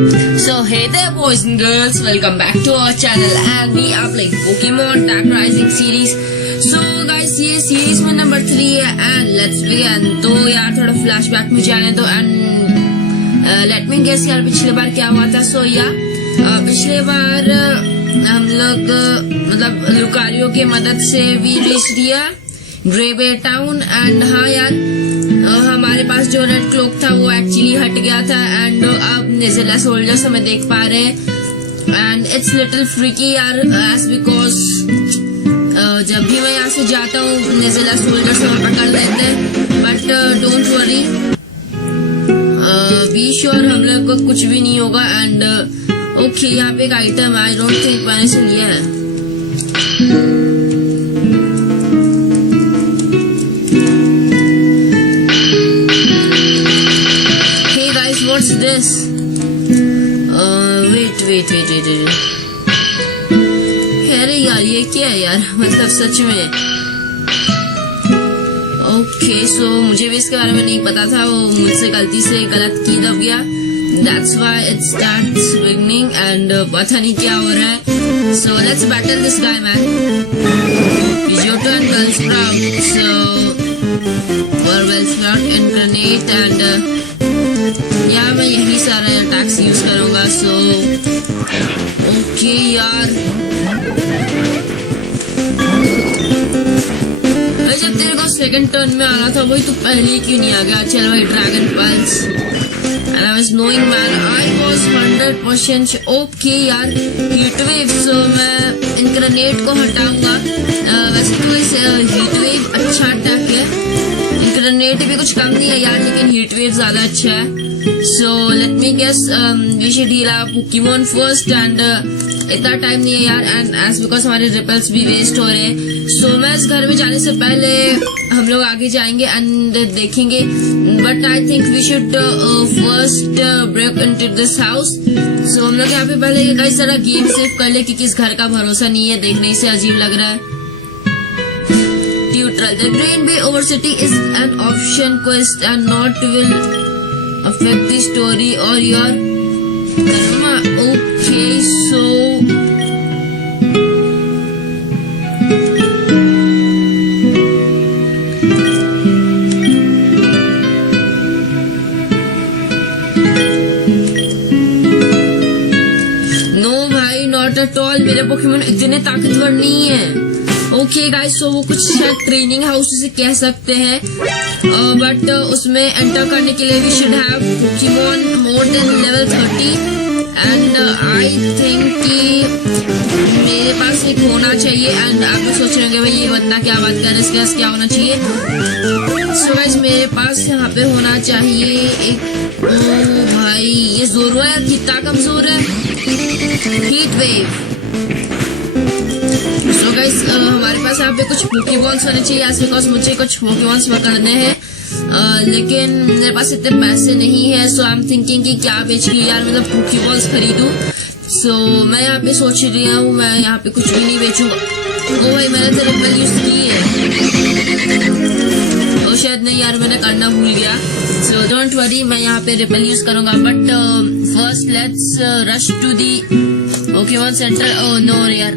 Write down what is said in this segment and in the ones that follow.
So hey there boys and girls, welcome back to our channel and we are playing Pokemon Tag Rising series. So guys ये series में number 3 है and let's begin. तो यार थोड़ा flashback में जाने दो and let me guess यार पिछले बार क्या हुआ था. So पिछले बार हम लोग मतलब लुकारियो के मदद से वी रीच दिया ग्रेबे टाउन एंड हाँ यार हमारे पास जो रेड क्लोक था वो एक्चुअली हट गया था एंड अब नेज़ेला सोल्जर्स हमें देख पा रहे हैं एंड इट्स लिटिल फ्रीकी यार एज बिकॉज जब भी मैं यहाँ से जाता हूँ नेज़ेला सोल्जर्स हमें पकड़ लेते हैं but don't worry be sure हम लोग को कुछ भी नहीं होगा एंड ओके यहाँ पे एक आइटम आई डोंट थिंक मैंने से लिया है. What's this? Wait. अरे यार ये क्या है यार मतलब सच में. ओके सो मुझे भी इसके बारे में नहीं पता था वो मुझसे गलती से गलत की दब गया. That's why it starts beginning and पता नहीं क्या हो रहा है. So let's battle this guy man. It's your turn Bellsprout. So or Bellsprout incarnate and यार मैं यही सारा अटैक्स यूज करूंगा. सो ओके यार जब तेरे को सेकंड टर्न में आना था वही तू पहले क्यों नहीं आ गया. चल भाई dragon pulse and I was knowing man I was 100% okay यार हीट वेव. सो मैं इनकरनेट को हटाऊंगा. वैसे तो इस हीट वेव अच्छा अटैक है इंटरनेट भी कुछ कम नहीं है यार लेकिन हीट वेव ज्यादा अच्छा है. So let me guess we should heal our Pokemon first and इतना टाइम नहीं है यार एंड एज बिकॉज हमारे रिपल्स भी वेस्ट हो रहे हैं. सो मैं इस घर में जाने से पहले हम लोग आगे जाएंगे एंड देखेंगे but I think we should first break into this house. So हम लोग यहाँ पे पहले कई सारा गेम सेव कर ले क्योंकि इस घर का भरोसा नहीं है देखने से अजीब लग रहा है. The Green Bay Overcity is an option quest and not will affect the story or your karma. Okay, so no भाई not at all. मेरे पोकेमॉन इतने ताकतवर नहीं है. ओके गाइस सो वो कुछ शायद ट्रेनिंग हाउस से कह सकते हैं बट उसमें एंटर करने के लिए we should have Pokemon more than level 30 and I think कि मेरे पास एक होना चाहिए एंड आप लोग सोच रहे होंगे भाई ये बंदा क्या बात कर रहा है इसके पास क्या होना चाहिए. सो गाइस मेरे पास यहाँ पे होना चाहिए एक ओ भाई ये जोरो है कितना कमजोर है हीट वेव. So guys, हमारे पास यहाँ पे कुछ पोकेबॉल्स होने चाहिए ऐसे बिकॉज मुझे कुछ पोकेबॉल्स पकड़ने हैं लेकिन मेरे पास इतने पैसे नहीं है. सो आई एम थिंकिंग कि क्या बेच के यार मतलब पोकेबॉल्स खरीदूं. सो मैं यहाँ पे सोच रही हूँ मैं यहाँ पे कुछ भी नहीं बेचूंगा. ओ भाई मैंने तो रिपल यूज की है और शायद नहीं यार मैंने करना भूल गया. सो डोंट वरी मैं यहाँ पे रिपल यूज करूंगा but first let's rush to the Pokemon center. Oh no यार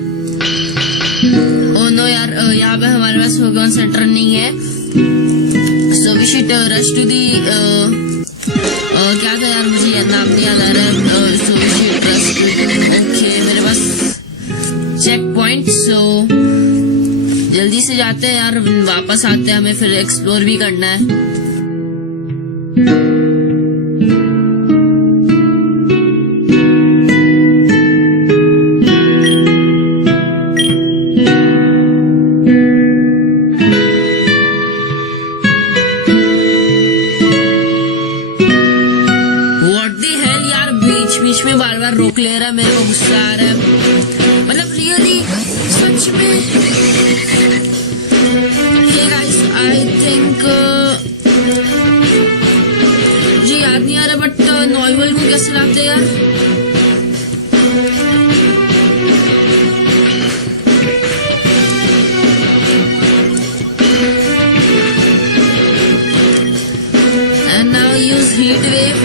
यार यहाँ पे हमारे पास पोकेमॉन सेंटर नहीं है. So we should rush to the क्या था यार मुझे याद नाम नहीं याद आ रहा है. So we should rush to okay मेरे पास चेक पॉइंट. सो जल्दी से जाते हैं यार वापस आते हैं हमें फिर एक्सप्लोर भी करना है. बीच में बार बार रोक ले रहा है मेरे को गुस्सा आ रहा है मतलब रियली सच में. हे गाइस आई थिंक जी याद नहीं आ रहा बट नॉर्मल को कैसे लाते यार. And now use heat wave.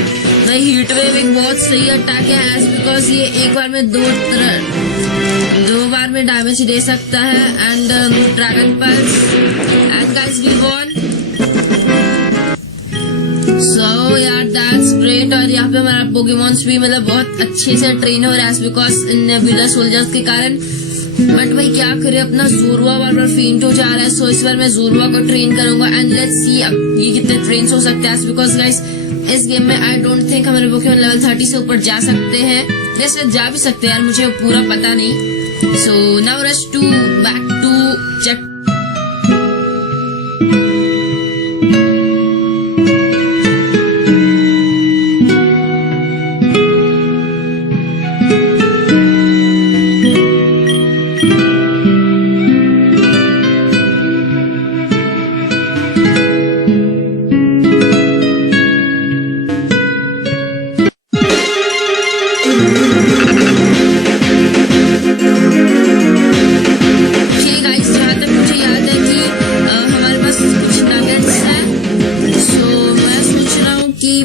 मैं हीट वेव एक बहुत सही अटैक है एज बिकॉज ये एक बार में दो बार में डैमेज दे सकता है and dragon pulse and guys we won. So यार दैट्स ग्रेट। और यहाँ पे हमारा पोकेमॉन्स भी मतलब बहुत अच्छे से ट्रेन हो रहा है बिकॉज नेबुला सोल्जर्स के कारण। बट भाई क्या करे, अपना ज़ोरवा बार बार फेंट हो जा रहा है। सो इस बार मैं ज़ोरवा को ट्रेन करूंगा एंड लेट्स सी अब ये कितने ट्रेन हो सकते हैं बिकॉज गाइस इस गेम में आई डोंट थिंक हमारे पोकेमॉन लेवल 30 से ऊपर जा सकते हैं। जैसे जा भी सकते हैं यार, मुझे पूरा पता नहीं। So now rush to back to check.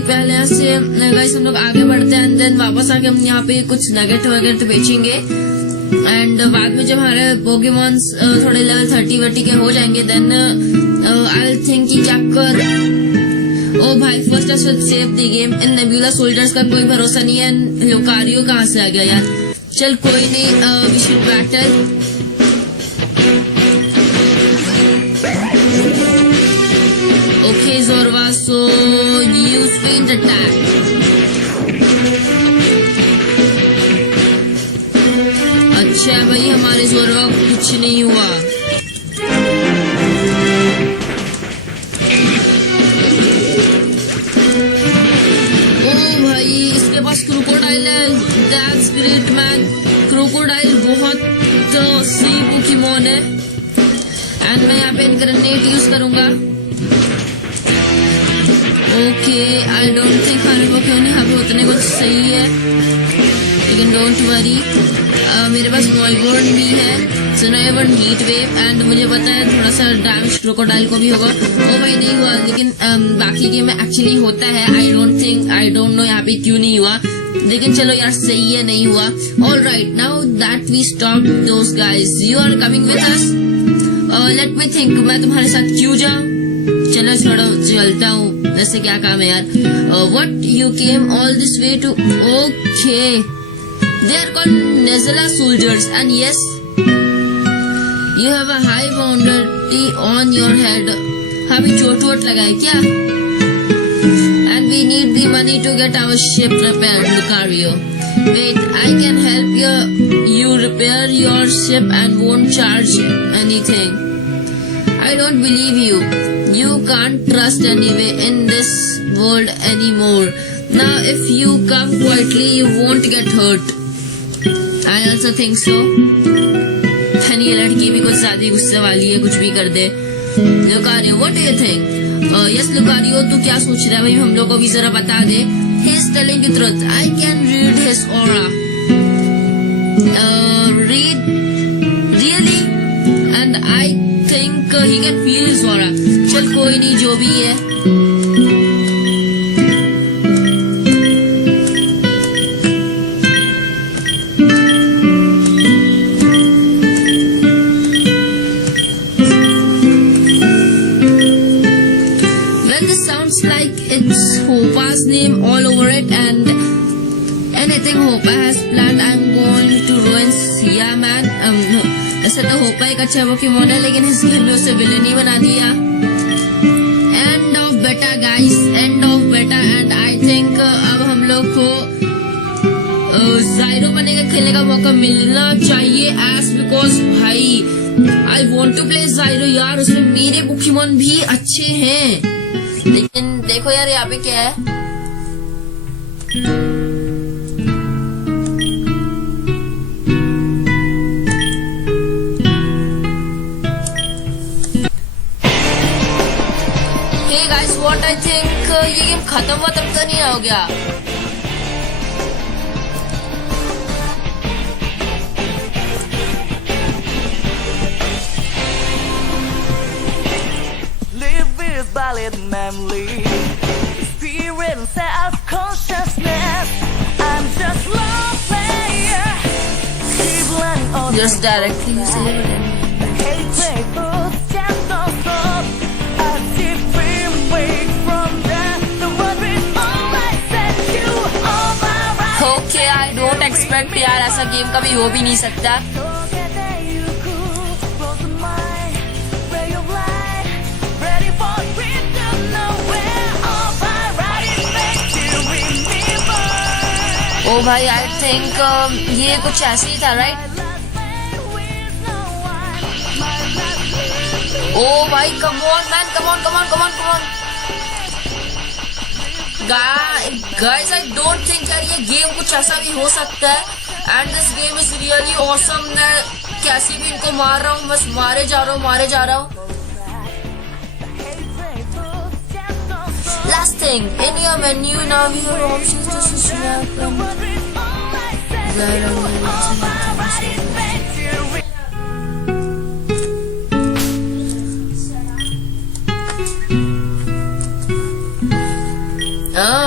पहले यहाँ से गाइस हम लोग आगे बढ़ते हैं एंड देन वापस आके हम यहाँ पे कुछ नगेट वगैरह बेचेंगे एंड बाद में जब हमारे पोकेमॉन्स थोड़े लेवल 30 के हो जाएंगे देन आई थिंक कि क्या कर। ओ भाई first I should save the game. In nebula soldiers का कोई भरोसा नहीं है। लुकारियो कहाँ से आ गया यार? चल कोई नहीं, we should battle. Okay, Zorva, so use faint attack. अच्छा भाई हमारे Zorva को कुछ नहीं हुआ। ओ भाई इसके पास क्रोकोडाइल है। That's great man। क्रोकोडाइल बहुत सही पोकेमॉन है एंड मैं यहाँ पे ग्रेनेड यूज करूंगा। ओके आई डोंट थिंक हमारे पोकेमॉन यहाँ पे उतने कुछ सही है लेकिन डोंट वरी, मेरे पास नॉयबॉर्न भी है। सो नॉयबॉर्न हीट वेव एंड मुझे पता है थोड़ा सा डैमेज क्रोकोडाइल को भी होगा। ओ भाई नहीं हुआ लेकिन बाकी गेम में एक्चुअली होता है। आई डोंट नो यहाँ पे क्यों नहीं हुआ लेकिन चलो यार सही है नहीं हुआ। Alright now that we stop those guys, you are coming with us. Let me think, मैं तुम्हारे साथ क्यों जाऊं? चलो छोड़ो चलता हूँ, वैसे क्या काम है यार। What you came all this way to? Okay they are called Nezula soldiers and yes you have a high boundary on your head. हाँ भी चोट वोट लगा है क्या? And we need the money to get our ship repaired Lucario. Wait I can help you repair your ship and won't charge anything. I don't believe you. You can't trust anyone in this world anymore. Now if you come quietly you won't get hurt. I also think so. यानी ये लड़की भी कुछ ज्यादा गुस्से वाली है, कुछ भी कर दे। Lucario, what do you think? Yes Lucario, तू क्या सोच रहा है भाई? हम लोग को भी जरा बता दे। He is telling the truth. I can read his aura. Read? Really? And I think he can feel his aura. चल कोई नहीं, जो भी है। Well, this sounds like it's Hopa's name all over it, and anything Hopa has planned, I'm going to ruin. Yeah, man. ऐसे तो होपा एक अच्छा पोकेमॉन है, लेकिन इस गेम में उसे विलेन ही बना दिया। एंड ऑफ बेटा गाइस, एंड ऑफ बेटा। एंड आई थिंक अब हम लोग को ज़ायरो बनने का खेलने का मौका मिलना चाहिए, एज बिकॉज भाई आई वांट टू प्ले ज़ायरो यार, उसमें मेरे पोकेमॉन भी अच्छे हैं। लेकिन देखो यार यहाँ पे क्या है। What I think ये गेम खत्म हुआ तब तो नहीं हो गया। Live with valid memory, experience self-consciousness. Just directly you say it. Okay, I don't expect यार ऐसा गेम कभी हो भी नहीं सकता. ओ भाई आई थिंक ये कुछ ऐसे ही था राइट. ओ भाई come on man, come on come on come on come on guys. I don't think यार ये गेम कुछ ऐसा भी हो सकता है. And this game is really awesome. मैं कैसे भी इनको मार रहा हूँ, बस मारे जा रहा हूँ. Last thing, in your menu now your options to switch from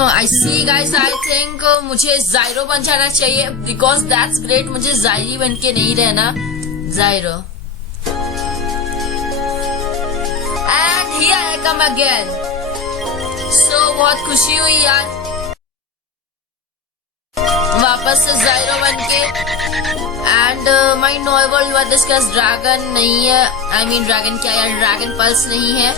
I see guys. I think मुझे ज़ायरो बन जाना चाहिए because that's great. मुझे ज़ायरी बन के नहीं रहना. ज़ायरो. And here I come again. So बहुत खुशी हुई यार वापस से ज़ायरो बन के. And my novel word discuss dragon नहीं है. I mean ड्रैगन क्या यार, ड्रैगन पल्स नहीं है.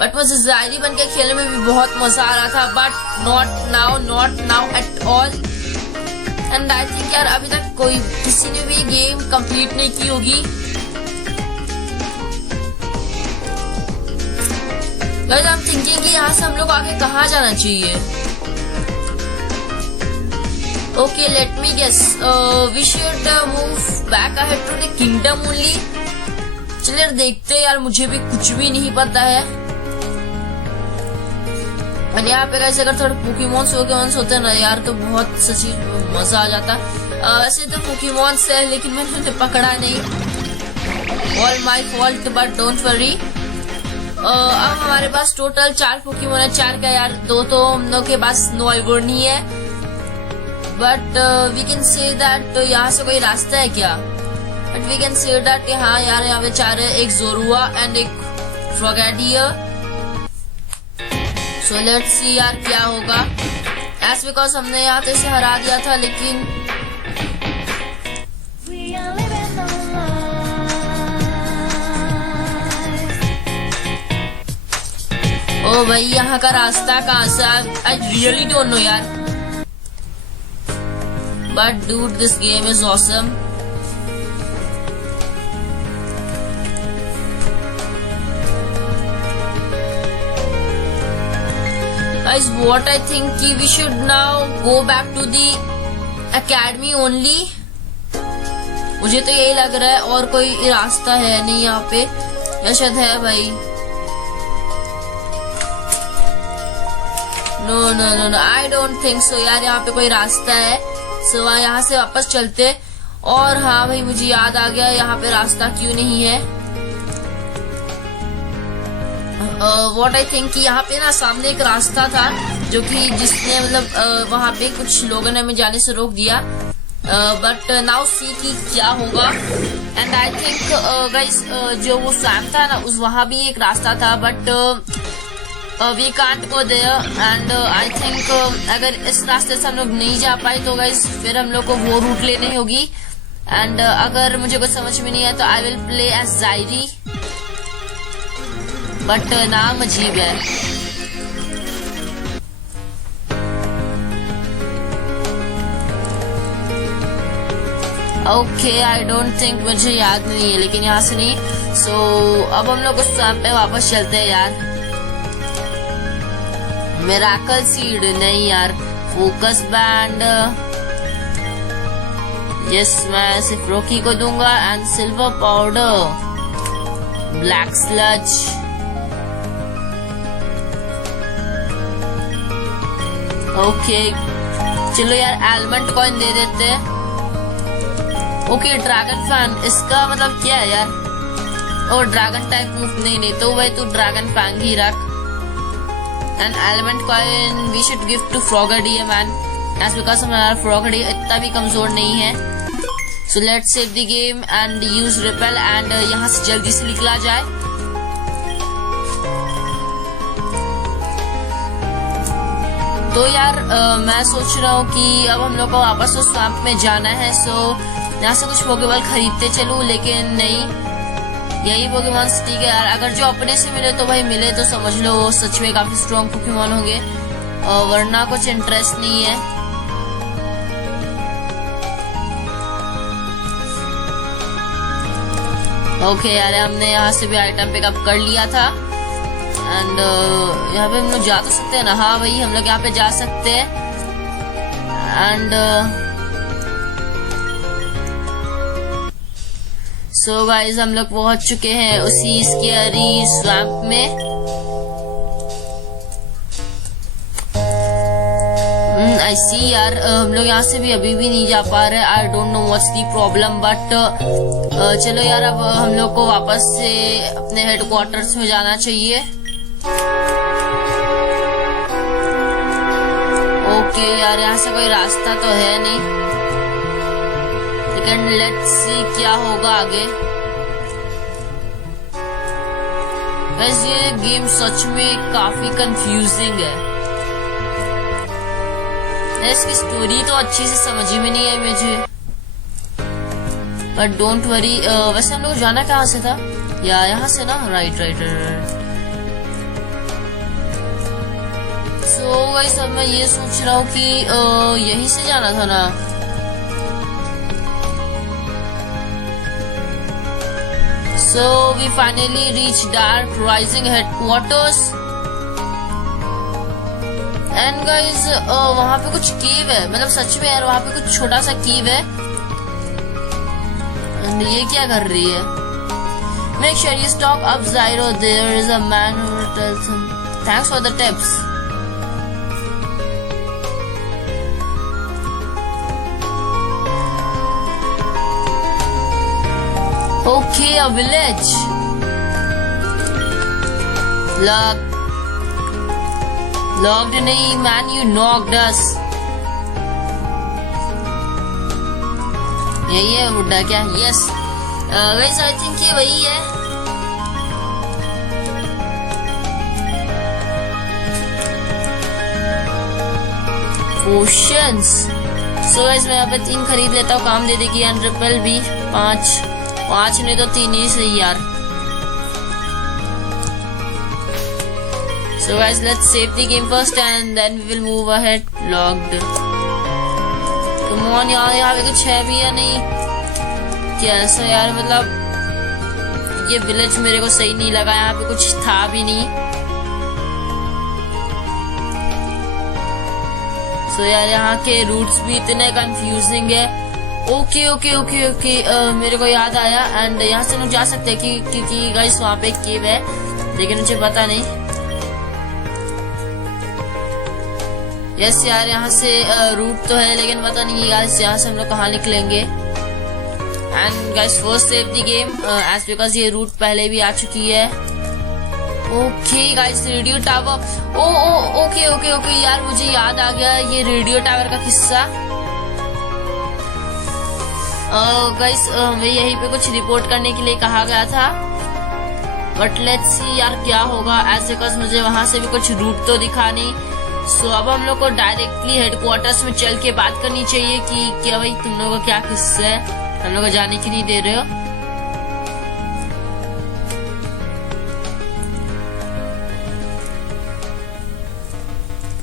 बट मुझे ज़ायरी बन के खेलने में भी बहुत मजा आ रहा था. But not now at all. And I think यार अभी तक कोई किसी ने भी गेम कंप्लीट नहीं की होगी. गाइस आई एम थिंकिंग कि यहाँ से हम लोग आगे कहाँ जाना चाहिए. Okay let me guess. We should move back ahead to the kingdom only. चलिए देखते हैं यार, मुझे भी कुछ भी नहीं पता है. और यहाँ पे गाइस अगर थोड़े पोकेमॉन्स होते ना यार तो बहुत सच्ची मजा आ जाता. वैसे तो पोकेमॉन्स है लेकिन मैंने उन्हें पकड़ा नहीं. All my fault but don't worry. अब हमारे पास टोटल 4 पोकेमॉन है. 4 का यार 2 तो हम लोग के पास नोएगुर्नी है. But we can say that यहाँ से कोई रास्ता है क्या. But we can say that हाँ यार यहाँ पे 4 है. एक जोरुआ एंड एक फ्रॉगेडियर. सो लेट्स सी यार क्या होगा. एज बिकॉज हमने यहाँ पे से हरा दिया था लेकिन ओ भाई यहाँ का रास्ता कहाँ से. आई रियली डोंट नो यार. But dude this game is awesome. Guys, what I think कि we should now go back to the academy only. मुझे तो यही लग रहा है. और कोई रास्ता है नहीं यहाँ पे या शायद है भाई. No I don't think so यार यहाँ पे कोई रास्ता है. सो यहाँ से वापस चलते. और हाँ भाई मुझे याद आ गया यहाँ पे रास्ता क्यों नहीं है. व्हाट आई थिंक कि यहाँ पे ना सामने एक रास्ता था जो कि जिसने मतलब वहाँ पे कुछ लोगों ने हमें जाने से रोक दिया. बट नाउ सी कि क्या होगा. एंड आई थिंक गाइस जो वो स्लैम था ना उस वहाँ भी एक रास्ता था. But we can't go there. And I think अगर इस रास्ते से हम लोग नहीं जा पाए तो गाइस फिर हम लोग को वो रूट लेनी होगी. एंड अगर मुझे कुछ समझ में नहीं है तो I will play as Zairy. But नाम अजीब है. ओके आई डोंट थिंक मुझे याद नहीं है लेकिन यहाँ से नहीं. सो अब हम लोग उस स्वैम्प पे वापस चलते हैं यार. मिरेकल सीड नहीं यार. फोकस बैंड यस मैं सिर्फ रॉकी को दूंगा. And silver powder, black sludge. Okay चलो यार एलमेंट कॉइन दे देते हैं. ओके ड्रैगन फैन इसका मतलब क्या है यार. और ड्रैगन टाइप मूव नहीं तो भाई तू ड्रैगन फैंग ही रख. And element coin we should give to Frogadier man as because हमारा फ्रॉगेडियर इतना भी कमजोर नहीं है. So let's save the game and use repel and यहाँ से जल्दी से निकला जाए। तो यार मैं सोच रहा हूँ कि अब हम लोग को वापस उस स्वैम्प में जाना है। सो यहाँ से कुछ पोकेबॉल खरीदते चलूं, लेकिन नहीं, यही पोकेमॉन सिटी के यार अगर जो अपने से मिले तो भाई मिले तो समझ लो वो सच में काफी स्ट्रॉन्ग पोकेमॉन होंगे, और वरना कुछ इंटरेस्ट नहीं है। ओके यार हमने यहाँ से भी आइटम पिकअप कर लिया था एंड यहाँ पे हम लोग जा तो सकते हैं ना। हाँ भाई हम लोग यहाँ पे जा सकते हैं एंड सो गाइस हम लोग पहुंच चुके हैं उसी स्केरी स्वैम्प में। आई सी यार हम लोग यहाँ से भी अभी भी नहीं जा पा रहे। I don't know what's the problem, but चलो यार अब हम लोग को वापस से अपने हेडक्वार्टर्स में जाना चाहिए। ओके यार यहाँ से कोई रास्ता तो है नहीं, लेकिन लेट्स सी क्या होगा आगे। वैसे ये गेम सच में काफी कंफ्यूजिंग है। इसकी स्टोरी तो अच्छी से समझ ही में नहीं आई मुझे, बट डोंट वरी। वैसे हम लोग जाना कहाँ से था? या यहाँ से ना? Right right right. So guys अब मैं ये सोच रहा हूँ कि यहीं से जाना था ना। So we finally reach dark rising headquarters and guys वहां पे कुछ कीव है, मतलब सच में यार वहां पे कुछ छोटा सा कीव है। एंड ये क्या कर रही है? Make sure you stop up Zyro, there is a man who tells him thanks for the tips. Okay a village locked नहीं मैन, यू नॉक्ड अस। यही है बुड्ढा क्या? यस वैसे आई थिंक ये वही है। पोशंस। सो गाइस मैं यहाँ पे 3 खरीद लेता हूँ, काम दे देगी। एंड रिपेल भी 5 नहीं तो 3 ही सही यार। So guys, let's save the game first and then we will move ahead. Logged. Come on यार, यहाँ पे कुछ है भी या नहीं? कैसा यार, मतलब ये विलेज मेरे को सही नहीं लगा, यहाँ पे कुछ था भी नहीं। So यार यहाँ के रूट्स भी इतने कंफ्यूजिंग है। ओके ओके ओके ओके मेरे को याद आया एंड यहाँ से लोग जा सकते हैं क्योंकि गाइस वहाँ पे एक केव है, लेकिन मुझे पता नहीं। यस यार यहाँ से रूट तो है, लेकिन पता नहीं गाइस यहाँ से हम लोग कहाँ निकलेंगे। And guys first save the game as because ये रूट पहले भी आ चुकी है। Okay guys radio tower. Okay okay okay यार मुझे याद आ गया ये रेडियो टावर का किस्सा। गाइस हमें यहीं पे कुछ रिपोर्ट करने के लिए कहा गया था, बट लेट्स सी यार क्या होगा एज बिकॉज मुझे वहां से भी कुछ रूट तो दिखा नहीं। सो अब हम लोग को डायरेक्टली हेडक्वार्टर्स में चल के बात करनी चाहिए कि क्या भाई तुम लोगों का क्या किस्सा है, हम लोग को जाने की नहीं दे रहे हो।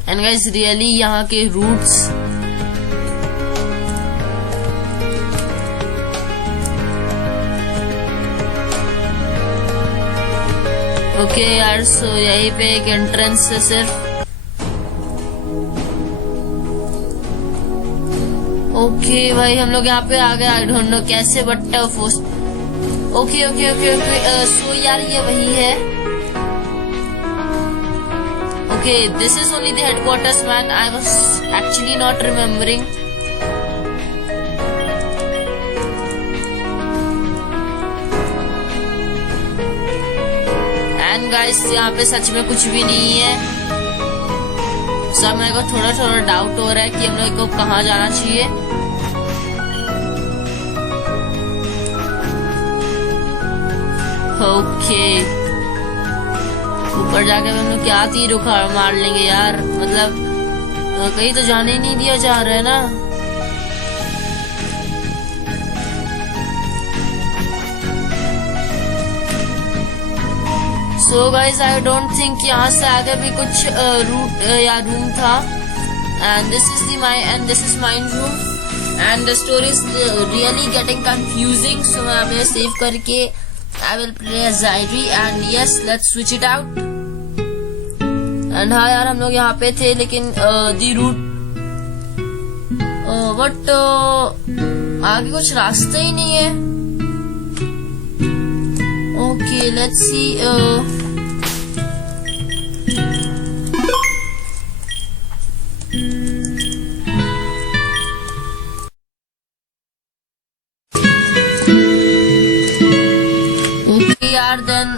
एंड गाइस रियली यहाँ के रूट्स ओके यार। सो यहीं पे एक एंट्रेंस है सिर्फ। ओके भाई हम लोग यहाँ पे आ गए, आई डोंट नो कैसे, but okay okay okay okay so यार ये वही है। Okay this is only the headquarters man, I was actually not remembering. And guys यहाँ पे सच में कुछ भी नहीं है। सब मेरे को थोड़ा थोड़ा डाउट हो रहा है कि हम लोग को कहाँ जाना चाहिए। ओके, ऊपर जाके हम लोग क्या तीर उखाड़ मार लेंगे यार, मतलब कहीं तो जाने ही नहीं दिया जा रहा है ना। So guys I don't think यहाँ से आगे भी कुछ रूट या रूम था। And this is mine room and the story is really getting confusing. So मैं अभी सेव करके I will play as diary and yes let's switch it out. And हाँ यार हम लोग यहाँ पे थे लेकिन दी रूट बट आगे कुछ रास्ता ही नहीं है। Okay let's see. यार then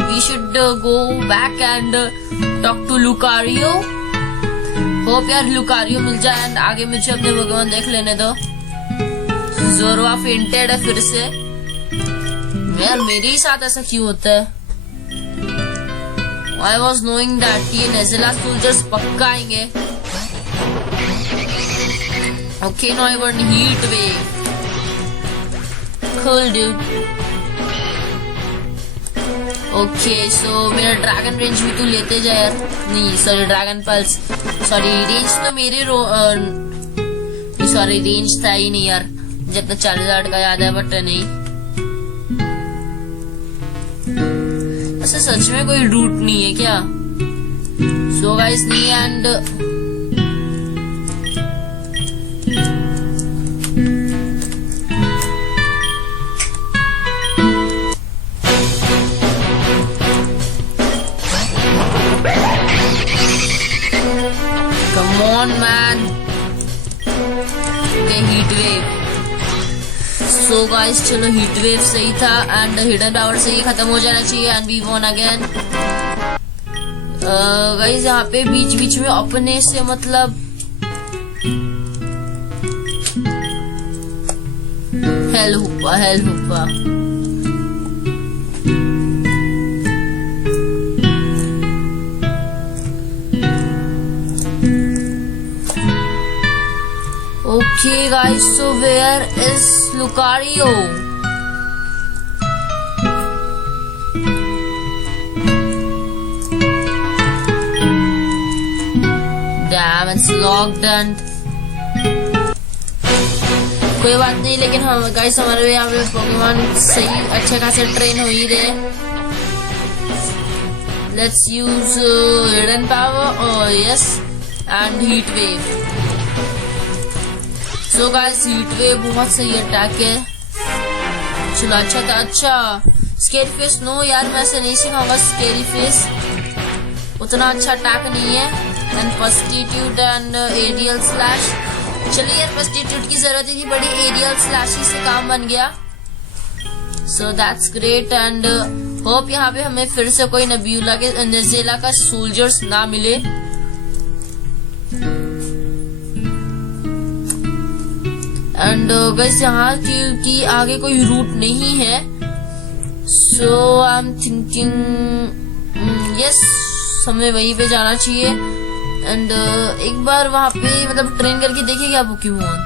we should go back and talk to Lucario. Hope यार लुकारियो मिल जाए एंड आगे मुझे अपने भगवान देख लेने दो। जोरवा फेंटेड है फिर से। यार मेरे ही साथ ऐसा क्यों होता है? I was knowing that ये नेज़ेला सोल्जर्स पक्का आएंगे। Okay, now I want heat wave. Cool dude. Okay so मेरा ड्रैगन रेंज भी तू लेते जा यार। नहीं sorry dragon pulse, sorry range तो मेरे सॉरी रेंज था ही नहीं यार, जितना 40,000 का याद है बट नहीं। ऐसा सच में कोई रूट नहीं है क्या? सो गाइस नहीं and heat wave. So guys चलो हीट वेव सही था एंड हिडन टावर से ये खत्म हो जाना चाहिए and we won again. Guys यहाँ पे बीच बीच में अपने से मतलब हेल हुप्पा। Okay guys, so where is Lucario? Damn, it's locked and कोई बात नहीं, लेकिन हम गाइस हमारे यहाँ पे पोकेमॉन सही अच्छे खासे ट्रेन हो ही रहे। Let's use hidden power, oh yes, and heat wave. So guys heat wave बहुत सही अटैक है। चलो अच्छा था। अच्छा स्केरी फेस नो यार मैं ऐसे नहीं सिखाऊंगा। स्केरी फेस उतना अच्छा अटैक नहीं है। And Persistitute and aerial slash. चलिए यार पर्स्टिट्यूट की जरूरत ही थी, बड़ी एरियल स्लैश से काम बन गया। So that's great and hope यहाँ पे हमें फिर से कोई नेज़ेला का सोल्जर्स ना मिले। एंड गाइस यहाँ की आगे कोई रूट नहीं है। सो आई एम थिंकिंग यस हमें वहीं पे जाना चाहिए। एंड एक बार वहां पे मतलब ट्रेन करके देखिए क्या Pokemon.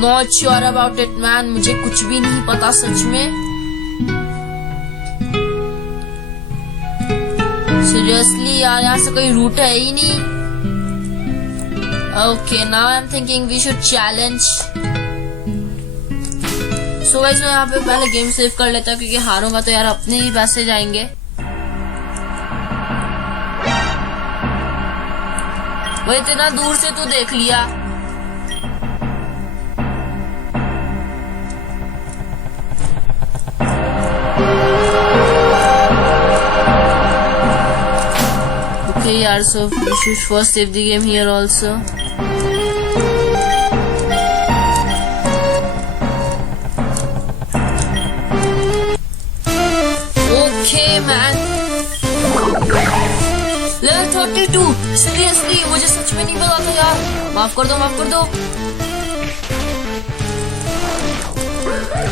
Not sure about it man, मुझे कुछ भी नहीं पता सच में। सीरियसली यार यहाँ से कोई रूट है ही नहीं। Okay, now I'm thinking we should challenge. So guys मैं यहाँ पे पहले गेम सेव कर लेता हूँ क्योंकि हारूंगा तो यार अपने ही पैसे जाएंगे। वो इतना दूर से तू देख लिया। Okay यार, so we should first save the game here also. Level 32 seriously मुझे सच में नहीं पता था यार। माफ कर दो।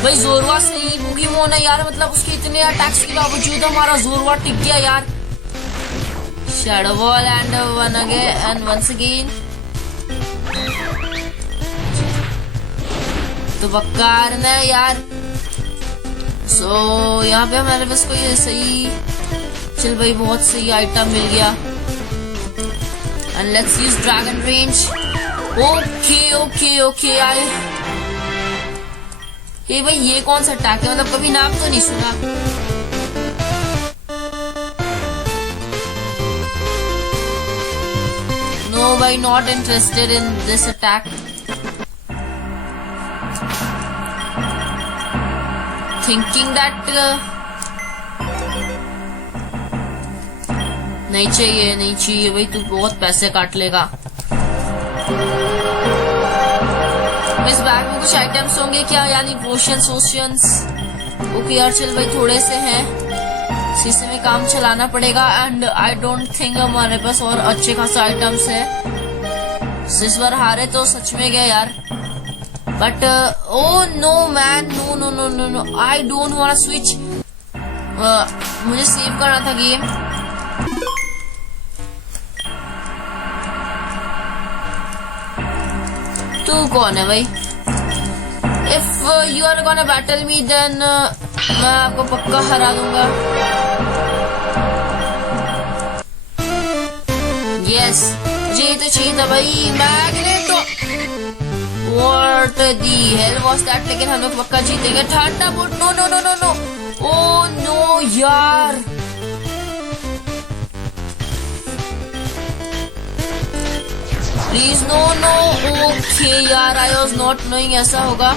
भाई जोरवा सही पोकेमोन है यार, मतलब उसके इतने अटैक्स के बावजूद हमारा जोरवा टिक गया यार। Shadow ball and once again तो पक्का हारना है यार। सो यहाँ पे हमारे पास कोई सही, चल भाई बहुत सही आइटम मिल गया। And let's use dragon range. Okay okay okay I, ये भाई ये कौन सा अटैक है, मतलब कभी नाम तो नहीं सुना। नो भाई, not interested in this attack. Thinking that नहीं चाहिए नहीं चाहिए भाई, तू बहुत पैसे काट लेगा। इस बैग में कुछ आइटम्स होंगे क्या, यानी पोशंस वोशंस। ओके यार चल भाई थोड़े से हैं, शीशे में काम चलाना पड़ेगा। एंड आई डोंट थिंक हमारे पास और अच्छे खासे आइटम्स है। इस बार हारे तो सच में गए यार। But oh no man, no no no no no, I don't want switch. मुझे सेव करना था गेम। तू कौन है भाई? If you are gonna battle me then मैं आपको पक्का हरा दूंगा। यस मुझे तो चाहिए था भाई magnet. What the hell was that? लेकिन हम लोग पक्का जीतेंगे। Thunderbolt, no no no no no, oh no यार। Please no no. ओके यार, आई वॉज नॉट नोइंग ऐसा होगा।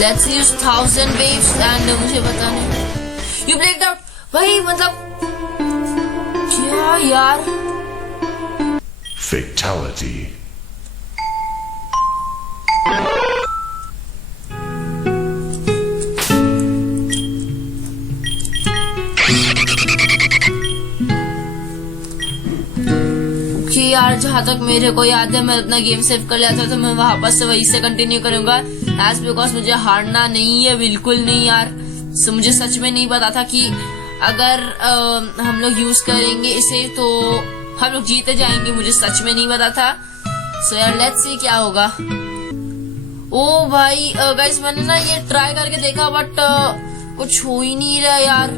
Let's use 1000 waves and मुझे पता नहीं। You break out भाई, मतलब क्या यार। Fatality. यार जहाँ तक मेरे को याद है मैं अपना गेम सेव कर लिया था, तो मैं वापस से वही से कंटिन्यू करूंगा। एज बिकॉज मुझे हारना नहीं है, बिल्कुल नहीं यार। so, मुझे सच में नहीं पता था कि अगर हम लोग यूज करेंगे इसे तो हम लोग जीते जाएंगे, मुझे सच में नहीं पता था। सो यार लेट्स सी क्या होगा। ओ भाई गाइस मैंने ना ये ट्राई करके देखा बट कुछ हो ही नहीं रहा यार।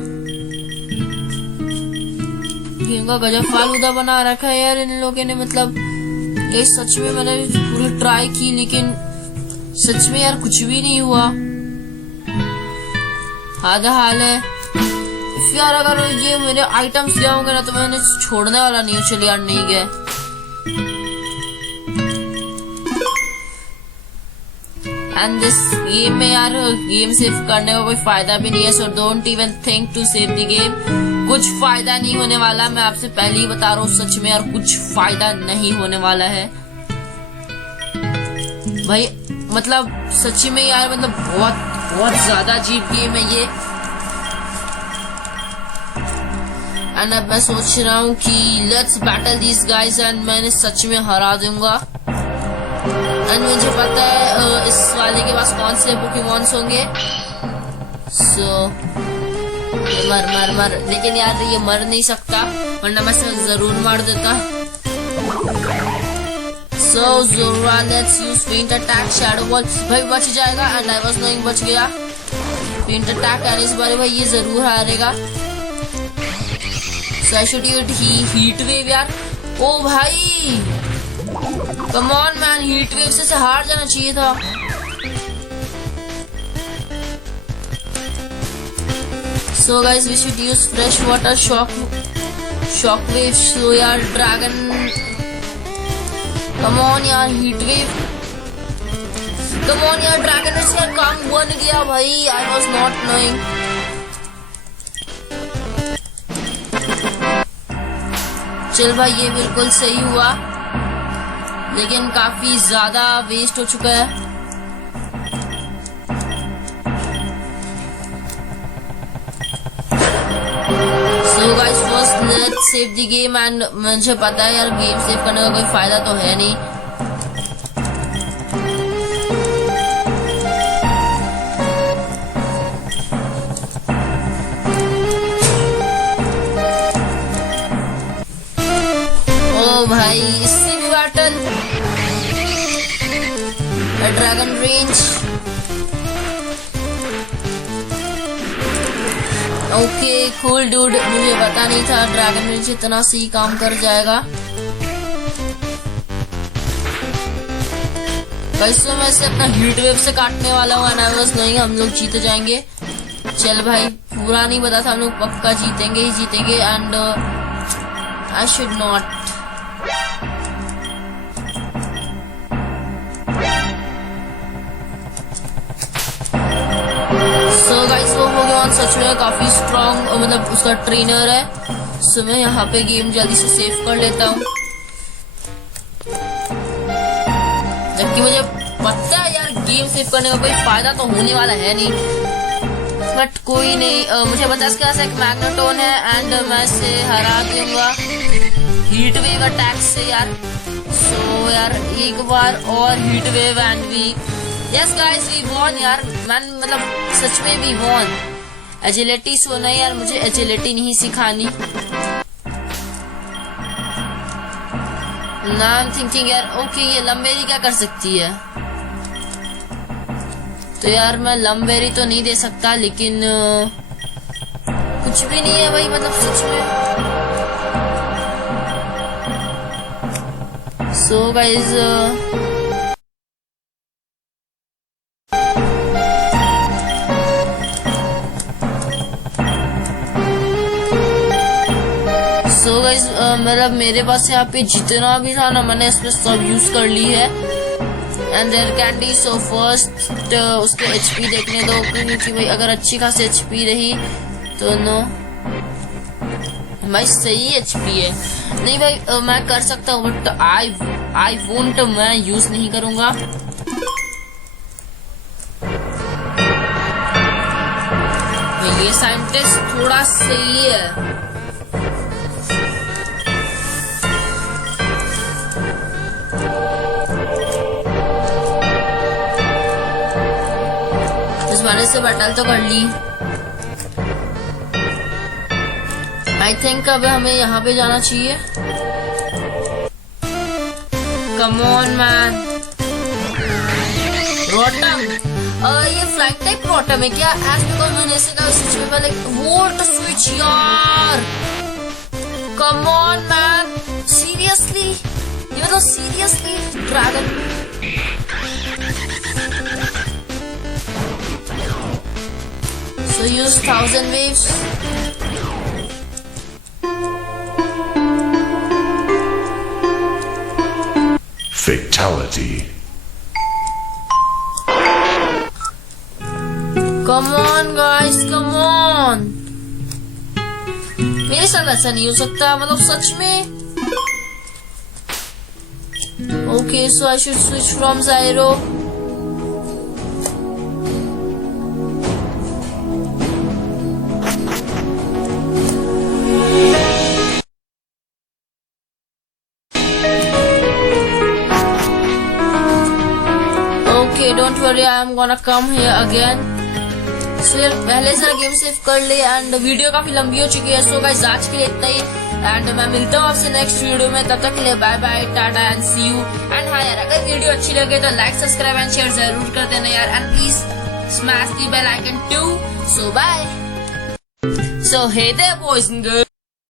गेम का गजब फालूदा बना रखा है यार इन लोगों ने, मतलब ये सच में मैंने पूरी ट्राई की लेकिन सच में यार कुछ भी नहीं हुआ। आधा हाल है यार। अगर ये मेरे आइटम्स ले होंगे ना तो मैंने छोड़ने वाला नहीं हूँ। चलिए यार नहीं गए। एंड दिस गेम में यार गेम सेव करने का कोई फायदा भी नहीं है। So don't even think to save the game. कुछ फायदा नहीं होने वाला, मैं आपसे पहले ही बता रहा हूँ सच में यार कुछ फायदा नहीं होने वाला है भाई। मतलब सच में यार, मतलब बहुत बहुत ज्यादा अजीब गेम है ये। एंड अब मैं सोच रहा हूँ कि let's battle this guys and मैंने सच में हरा दूंगा। एंड मुझे पता है इस वाले के पास कौन से पोकेमॉन्स होंगे। सो मर मर मर, लेकिन यार ये मर नहीं सकता वरना मैं जरूर मार देता। So Zorua, let's use feint attack, shadow ball। भाई बच जाएगा एंड आई वाज नोइंग बच गया। feint attack एंड इस बार भाई ये जरूर हारेगा। So I should use heat wave यार। ओ भाई come on man, heat wave से हार जाना चाहिए था। So guys we should use fresh water shock wave। So यार ड्रैगन, कम ऑन यार, हीट वेव, कम ऑन यार, ड्रैगन इसका काम बन गया भाई। I was not knowing. चल भाई ये बिल्कुल सही हुआ लेकिन काफी ज्यादा वेस्ट हो चुका है। So guys first let's save the game and मुझे पता है यार गेम सेव करने का कोई फायदा तो है नहीं। ओ भाई इससे भी battle dragon range. Okay cool dude, मुझे पता नहीं था ड्रैगन रेंज इतना सही काम कर जाएगा। कैसे मैं इसे अपना हीट वेव से काटने वाला हूँ एंड बस नहीं हम लोग जीते जाएंगे। चल भाई पूरा नहीं पता था, हम लोग पक्का जीतेंगे ही जीतेंगे and I should not. So guys वो पोकेमॉन सच में काफी स्ट्रॉन्ग मतलब उसका ट्रेनर है। सो मैं यहाँ पे गेम जल्दी से सेव कर लेता हूँ, जबकि मुझे पता है यार गेम सेव करने का कोई फायदा तो होने वाला है नहीं, बट कोई नहीं। मुझे पता है इसके पास एक मैग्नेटोन है एंड मैं इसे हरा दूंगा हीट वेव अटैक से यार। सो यार एक बार और heat wave and we yes guys we won यार। मैन मतलब सच में वी वॉन। एजिलिटी सो नहीं यार, मुझे एजिलिटी नहीं सिखानी। नाउ आई एम थिंकिंग यार ओके ये लंबेरी क्या कर सकती है, तो यार मैं लंबेरी तो नहीं दे सकता लेकिन कुछ भी नहीं है भाई मतलब सच में। सो गाइस मतलब मेरे पास यहाँ पे जितना भी था ना मैंने इसमें सब यूज कर ली है and there candy. So first उसके एचपी देखने दो क्योंकि भाई अगर अच्छी खासी एचपी रही तो नो भाई सही एचपी है। नहीं भाई मैं कर सकता हूँ बट आई वोंट, मैं यूज नहीं करूंगा। ये साइंटिस्ट थोड़ा सही है। मैंने से बैटल तो कर ली। आई थिंक अब हमें यहाँ पे जाना चाहिए। Come on man. रोटम ये फ्लाइट टाइप रोटम है क्या? एज बिकॉज मैंने ऐसे कहा स्विच में पहले वोल्ट स्विच यार। कम ऑन मैन सीरियसली, ये मतलब seriously dragon. So use 1000 waves. Fatality. Come on guys, come on. मेरे साथ ऐसा नहीं हो सकता मतलब सच में। Okay, so I should switch from Zyro. Don't worry, I am gonna come here again. फिर पहले से गेम सेव कर ले एंड वीडियो काफी लंबी हो चुकी है। सो गाइस आज के लिए इतना ही एंड मैं मिलता हूँ आपसे नेक्स्ट वीडियो में। तब तक के लिए bye bye, tata and see you. And हाँ यार अगर वीडियो अच्छी लगे तो लाइक सब्सक्राइब एंड शेयर जरूर कर देना यार and please smash the bell icon too. So bye. So hey there boys and girls.